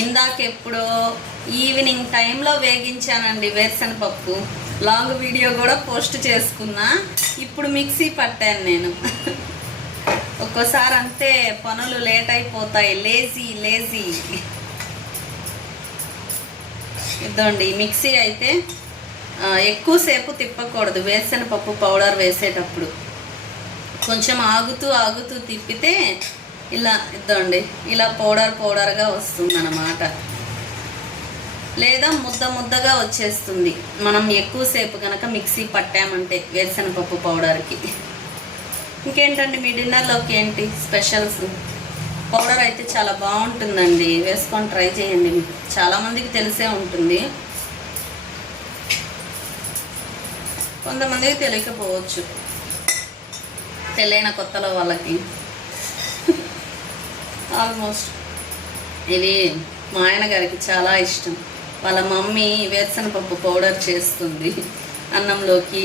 ఇందాకెప్పుడో evening టైంలో వేగించానండి వేరుశనగపప్పు. Long video కూడా post చేసుకున్నా. ఇప్పుడు మిక్సీ పట్టాను నేను. ఒక్కోసారి అంతే, పనులు లేట్ అయిపోతాయి. లేజీ. ఇదండి మిక్సీ అయితే ఎక్కువసేపు తిప్పకూడదు. వేరుశనగపప్పు పౌడర్ వేసేటప్పుడు కొంచెం ఆగుతూ తిప్పితే ఇలా ఇద్దండి, ఇలా పౌడర్గా వస్తుంది అన్నమాట. లేదా ముద్దగా వచ్చేస్తుంది మనం ఎక్కువసేపు కనుక మిక్సీ పట్టామంటే వేరుశనగపప్పు పౌడర్కి. ఇంకేంటండి మీ డిన్నర్లోకి ఏంటి స్పెషల్స్? పౌడర్ అయితే చాలా బాగుంటుందండి, వేసుకొని ట్రై చేయండి. చాలామందికి తెలిసే ఉంటుంది, కొంతమందికి తెలియకపోవచ్చు, తెలియని కొత్తలో వాళ్ళకి. ఆల్మోస్ట్ ఇది మా ఆయన గారికి చాలా ఇష్టం. వాళ్ళ మమ్మీ వేరుశనగపప్పు పౌడర్ చేస్తుంది. అన్నంలోకి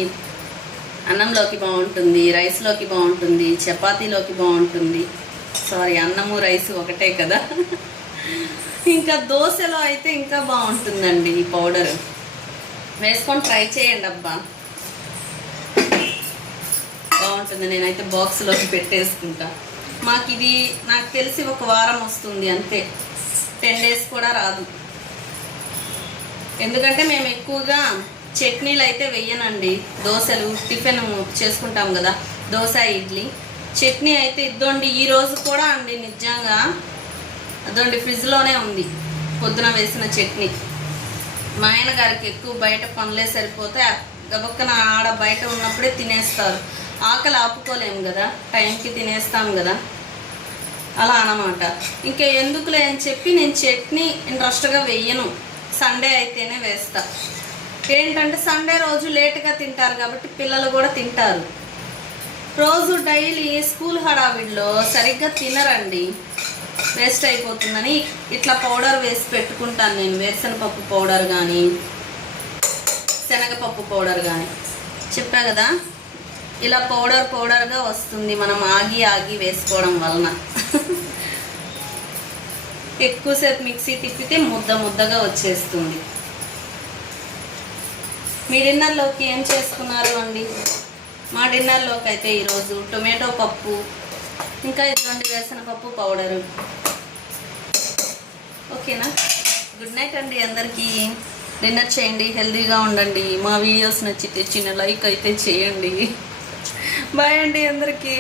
బాగుంటుంది, రైస్లోకి బాగుంటుంది, చపాతీలోకి బాగుంటుంది. సారీ, అన్నము రైస్ ఒకటే కదా. ఇంకా దోశలో అయితే ఇంకా బాగుంటుందండి ఈ పౌడర్. వేసుకొని ట్రై చేయండి అబ్బా, బాగుంటుంది. నేనైతే బాక్స్లోకి పెట్టేసుకుంటా. మాకు ఇది నాకు తెలిసి ఒక వారం వస్తుంది అంతే, 10 days కూడా రాదు. ఎందుకంటే మేము ఎక్కువగా చట్నీలు అయితే వెయ్యనండి. దోశలు టిఫిన్ చేసుకుంటాం కదా, దోశ ఇడ్లీ చట్నీ అయితే ఇద్దండి. ఈరోజు కూడా అండి నిజంగా అదండి ఫ్రిడ్జ్లోనే ఉంది, పొద్దున వేసిన చట్నీ. మా ఆయన గారికి ఎక్కువ బయట పనులే సరిపోతే గబక్కన ఆడ బయట ఉన్నప్పుడే తినేస్తారు. ఆకలి ఆపుకోలేము కదా, టైంకి తినేస్తాం కదా, అలా అన్నమాట. ఇంకా ఎందుకులే అని చెప్పి నేను చట్నీ ఇంట్రెస్ట్గా వెయ్యను. సండే అయితేనే వేస్తా. ఏంటంటే సండే రోజు లేటుగా తింటారు కాబట్టి పిల్లలు కూడా తింటారు. రోజు డైలీ స్కూల్ హడావిడిలో సరిగ్గా తినరండి, వేస్ట్ అయిపోతుందని ఇట్లా పౌడర్ వేసి పెట్టుకుంటాను నేను. వేరుశనగపప్పు పౌడర్ కానీ శనగపప్పు పౌడర్ కానీ చెప్పా కదా, ఇలా పౌడర్గా వస్తుంది మనం ఆగి వేసుకోవడం వలన. ఎక్కువసేపు మిక్సీ తిప్పితే ముద్దగా వచ్చేస్తుంది. మీ డిన్నర్లోకి ఏం చేసుకున్నారు అండి? మా డిన్నర్లోకి అయితే ఈరోజు టొమాటో పప్పు, ఇంకా ఇటువంటి వేరుశనగపప్పు పౌడరు. ఓకేనా? గుడ్ నైట్ అండి అందరికీ. డిన్నర్ చేయండి, హెల్తీగా ఉండండి. మా వీడియోస్ నచ్చితే చిన్న లైక్ అయితే చేయండి. బాయ్ అండి అందరికీ.